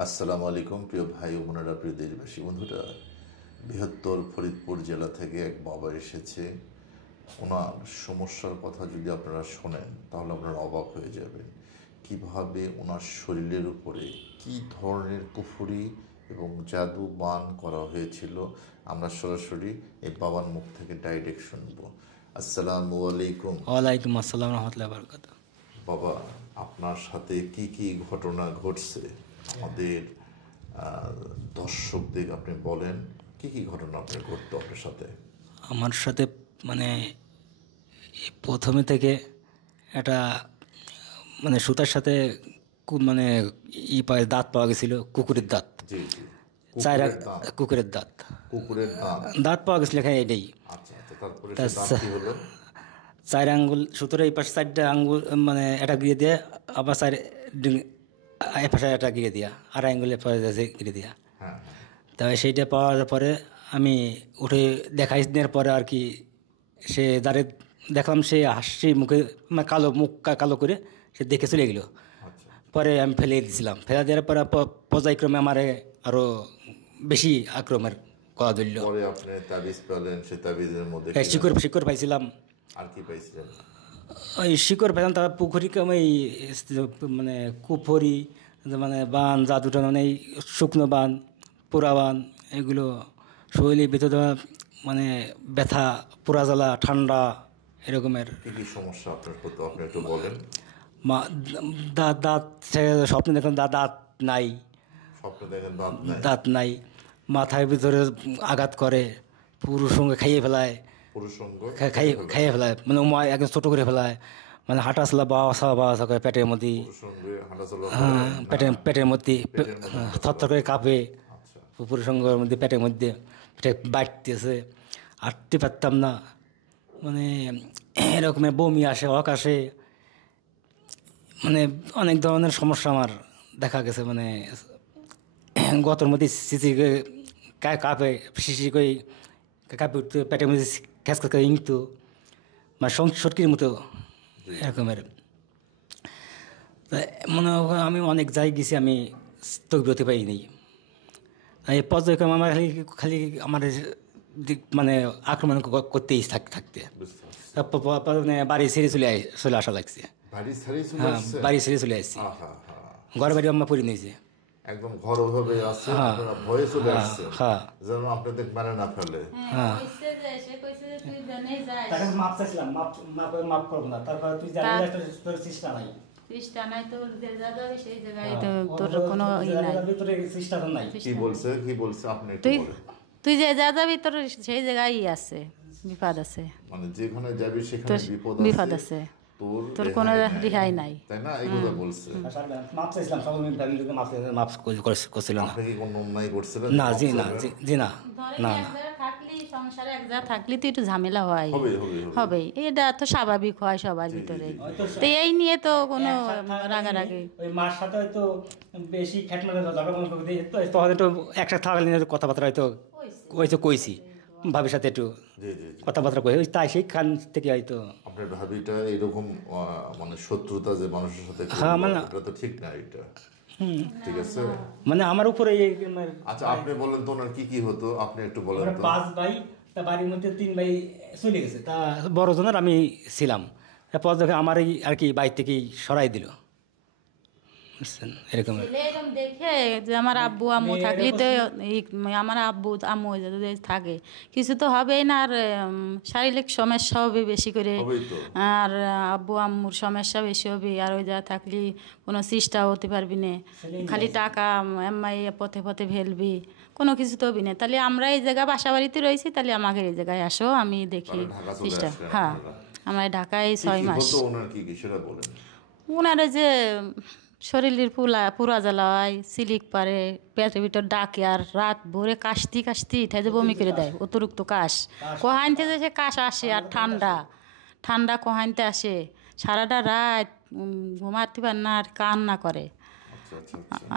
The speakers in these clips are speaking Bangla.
আসসালামু আলাইকুম প্রিয় ভাই ও বোনেরা, প্রিয় দেশবাসী বন্ধুরা। বৃহত্তর ফরিদপুর জেলা থেকে এক বাবা এসেছে। ওনার সমস্যার কথা যদি আপনারা শোনেন তাহলে আপনারা অবাক হয়ে যাবেন। কিভাবে ওনার শরীরের উপরে কি ধরনের কুফরি এবং জাদু বান করা হয়েছিল, আমরা সরাসরি এই বাবার মুখ থেকে ডাইরেক্ট শুনব। আসসালামু আলাইকুম। ওয়ালাইকুম আসসালাম রহমতুল্লাহ বরকাত। বাবা, আপনার সাথে কি কি ঘটনা ঘটছে আমাদের দর্শকদের আপনি বলেন। কি কি ঘটনা আপনার ঘটতো আপনার সাথে? আমার সাথে মানে প্রথমে থেকে একটা সুতার সাথে মানে পায়ে দাঁত পাওয়া গেছিল, কুকুরের দাঁত। জি জি। চাইরা কুকুরের দাঁত? কুকুরের দাঁত, কুকুরের দাঁত। দাঁত পাওয়া গেছিল এখানে, এটাই। আচ্ছা আচ্ছা, তারপরে তা সে দাঁত কি হলো? চার আঙ্গুল সুতোর এই পাশে 4টা আঙ্গুল, এটা গিয়ে দিয়ে আবার এ পাশে একটা গিয়ে দিয়া, আর আঙ্গুলে গিয়ে দিয়া। হ্যাঁ। তবে সেইটা পাওয়ার পরে আমি উঠে দেখাই দেওয়ার পরে আর কি, সে দাঁড়ে দেখলাম, সে হাসি মুখে কালো মুখ কালো করে সে দেখে চলে গেল। আচ্ছা। পরে আমি ফেলে দিয়েছিলাম, ফেলে দেওয়ার পরে পর্যায়ক্রমে আমারে আরও বেশি আক্রমণের করা ধরল। পরে আপনি তাবিজ পেলেন, সে তাবিজের মধ্যে শিকড় শিকড় পাইছিলাম। আর কি পাইছিলেন? ওই শিকড় পেলাম, তারপর পুকুরি ওই কুফরি, বান জাদুটা, এই শুকনো বান, পোড়া বান, এগুলো শরীরের ভিতরে ব্যথা, পোড়া জ্বালা, ঠান্ডা, এরকমের। কি কি সমস্যা আপনার হতো আপনি একটু বলেন। দাঁত দাঁত স্বপ্নে দেখলাম দাঁত নাই। স্বপ্নে দেখেন দাঁত নাই? দাঁত নাই। মাথার ভিতরে আঘাত করে, পুরুষ সঙ্গে খাইয়ে ফেলায়। পুরুষ সঙ্গ খাইয়ে ফেলায়, একদম ছোটো করে ফেলায়, হাঁটা চলা বাসা করে পেটের মধ্যে। পুরুষ সঙ্গে হাঁটাচলা হ্যাঁ, পেটের মধ্যে থরথর করে কাঁপে। আচ্ছা। পুরুষ সঙ্গের মধ্যে পেটের মধ্যে পেটে বাড়তেছে, আটতে পারতাম না। এরকমের বমি আসে, অক আসে, অনেক ধরনের সমস্যা আমার দেখা গেছে। গতর মধ্যে সিসি কাঁপে, শিশি করে কাঁপে উঠতে, পেটের মধ্যে খ্যাস খ্যাস করে ইংতো, সটকির মতো এরকমের। মনে হয় আমি অনেক জায়গায় গেছি, আমি তৈরি পাইনি। এই পর্যায়ক্রমে আমার খালি আমার আক্রমণ করতেই থাকতে বাড়ি ছেড়ে চলে আসা লাগছে। হ্যাঁ, বাড়ি ছেড়ে চলে আসছি। ঘর বাড়ি আমার পড়ে নিয়েছে, একদম ঘরভাবে আছে, আপনারা ভয়ে চলে আসছে যেন আপনাদের মেরে না ফেলে। হ্যাঁ, মাপ চাইছিলাম, মাপ করবো না, তারপরে তুই জানি তোর চেষ্টা নাই। তুই যে যা যাবি তোর সেই জায়গায় আছে, বিপদ আছে। যেখানে যাবি সেখানে বিপদ আছে, তোর কোনো রেহাই নাই, তাই না? এই কথা বলছে। মাপ চাইছিলাম, সকল মিলে মাপ করছিলাম। আপনি কি কোনো অন্যায় করছিলেন? না, জি না, জি না, না। সংসারে এক জায়গা থাকলে তো একটু ঝামেলা হয়, হবে, এটা তো স্বাভাবিক হয় সবার ভিতরে। তো এই নিয়ে তো কোনো রাগারাগি, ওই মার সাথে হয়তো বেশি খ্যাটমাটা তখন একটু একসাথে থাকলে কথাবার্তা হয়তো কইছি, ভাবির সাথে একটু কথাবার্তা কই, তাই সেইখান থেকে হয়তো আপনার ভাবিটা এরকম শত্রুতা যে মানুষের সাথে, হ্যাঁ, এটা তো ঠিক না। এটা ঠিক আছে, আমার উপরে। আচ্ছা, আপনি বলেন তো ওনার কি কি হতো, আপনি একটু বলেন তো। 5 ভাই, তা বাড়ির মধ্যে 3 ভাই চলে গেছে, তা বড় জনের আমি ছিলাম। তারপর যখন আমার আর কি বাইর থেকেই সরাই দিল, এরকম দেখে যে আমার আব্বু আম্মু থাকলে তো আমার আব্বু আম্মু থাকে কিছু তো হবেই না, আর শারীরিক সমস্যা হবে বেশি করে, আর আব্বু আম্মুর সমস্যা বেশি হবে। আর ওই জায়গা থাকলে কোনো চেষ্টা হতে পারবি না, খালি টাকা এমআই পথে পথে ফেলবি, কোনো কিছু তো হবি না। তাহলে আমরা এই জায়গা বাসা বাড়িতে রয়েছি, তাহলে আমাকে এই জায়গায় আসো, আমি দেখি চেষ্টা। হ্যাঁ, আমরা ঢাকায় 6 মাস। ওনারা যে শরীরের পুরা জ্বালা হয়, সিলিক পারে, পেটের ভিতর ডাকে, আর রাত ভোরে কাশতি উঠে যে বমি করে দেয়, অতিরিক্ত কাশ কোহাইনতে যে সে কাশ আসে, আর ঠান্ডা কোহাইনতে আসে, সারাটা রাত ঘুমাতে পারে না, আর কান্না করে।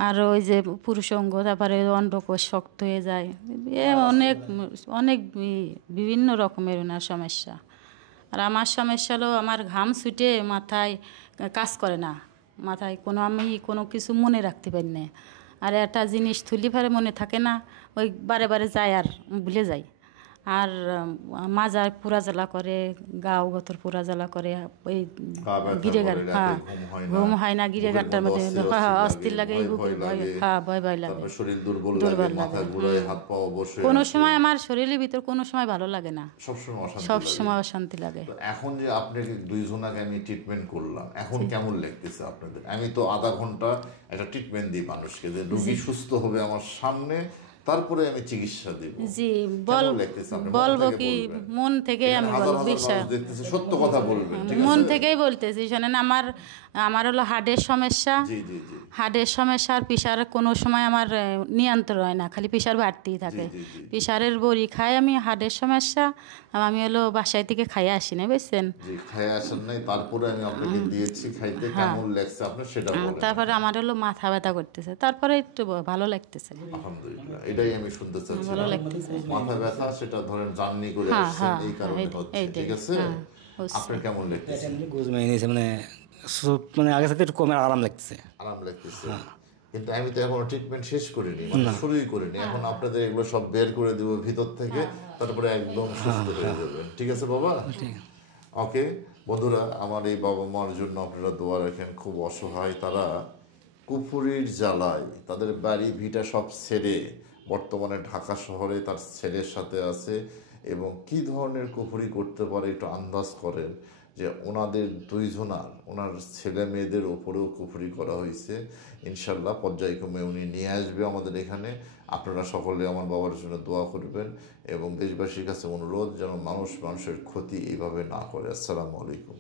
আর ওই যে পুরুষঙ্গ, তারপরে অন্ডকোষ শক্ত হয়ে যায়, অনেক অনেক বিভিন্ন রকমের ওনার সমস্যা। আর আমার সমস্যা হলো আমার ঘাম ছুটে মাথায় কাজ করে না, মাথায় আমি কোনো কিছু মনে রাখতে পারি না। আর একটা জিনিস তুলি ফেরে মনে থাকে না, ওই বারে বারে যায় আর ভুলে যায়। আর মাজার পুরা জ্বালা করে, গাও গতর পুরা জ্বালা করে, ওই গা ব্যথা গিরেগার, করে, হ্যাঁ রাতে ঘুম হয় না, বুকের গিরেগারটার মধ্যে মধ্যে অস্থির লাগে, এই বুকে ভয়, হ্যাঁ ভয় ভয় লাগে, তারপর শরীর দুর্বল দুর্বল লাগে, মাথা লাগে। ঘুরায়, হাত পা বসে কোনো আসে। সময় আমার শরীরের ভিতর কোনো সময় ভালো লাগে না, সবসময় অশান্তি সব লাগে। সময় অশান্তি লাগে। তো এখন যে আপনাকে দুইজনাকে আমি ট্রিটমেন্ট করলাম, এখন কেমন লাগতেছে আপনাদের? আমি তো আধা ঘন্টা একটা ট্রিটমেন্ট দিই মানুষকে, যে রোগী সুস্থ হবে আমার সামনে, তারপরে আমি চিকিৎসা দেব। জি কেমন লাগতেছে? আপনি মন বলবো থেকে কি, বলবেন। মন থেকে আমি হাজার বলবো, হাজার বিশ্বাস মানুষ দেখতেছে, সত্য কথা বলবেন, ঠিক মন আছে? থেকেই বলতেছি। শোনেন, আমার হলো হার্টের সমস্যা, জি জি জি হার্টের সমস্যা। আর প্রেশার কোনো সময় আমার নিয়ন্ত্রণ হয় না, খালি প্রেশার বাড়তেই থাকে। জি, জি। প্রেশারের বড়ি খাই আমি, হার্টের সমস্যা। আমি হলো বাসায় থেকে খাইয়ে আসি না, বুঝছেন। জি, খাই আসেন নাই, তারপরে আমি আপনাকে দিয়েছি খাইতে, কেমন লাগছে আপনার সেটা বলেন। তারপরে আমার হলো মাথা ব্যথা করতেছে, তারপরে একটু ভালো লাগতেছে। আলহামদুলিল্লাহ, এটাই আমি শুনতে চাচ্ছি। ভালো লাগতেছে। মাথা ব্যথা সেটা ধরেন জার্নি করে হ্যাঁ, আসছেন, হ্যাঁ, এই কারণে এইটাই, হচ্ছে, এইটাই, ঠিক আছে? হ্যাঁ, বুঝছি। আপনার কেমন লাগতেছে? গুজমাই নিয়েছে, মানে মানে আগের সাথে একটু কমে আরাম লাগতেছে। আরাম লাগতেছে? কিন্তু আমি তো এখন ট্রিটমেন্ট শেষ করিনি, মানে শুরুই করিনি। এখন আপনাদের এগুলো সব বের করে দিব ভিতর থেকে, তারপরে একদম সুস্থ হয়ে যাবেন, ঠিক আছে বাবা? ওকে বন্ধুরা, আমার এই বাবা মার জন্য আপনারা দোয়া রাখেন, খুব অসহায় তারা, কুফুরির জ্বালায় তাদের বাড়ি ভিটা সব ছেড়ে বর্তমানে ঢাকা শহরে তার ছেলের সাথে আছে, এবং কি ধরনের কুফুরি করতে পারে একটু আন্দাজ করেন, যে ওনাদের দুইজনার, ওনার ছেলে মেয়েদের ওপরেও কুফুরি করা হয়েছে। ইনশাল্লাহ পর্যায়ক্রমে উনি নিয়ে আসবে আমাদের এখানে। আপনারা সকলে আমার বাবার জন্য দোয়া করবেন, এবং দেশবাসীর কাছে অনুরোধ যেন মানুষের ক্ষতি এইভাবে না করে। আসসালামু আলাইকুম।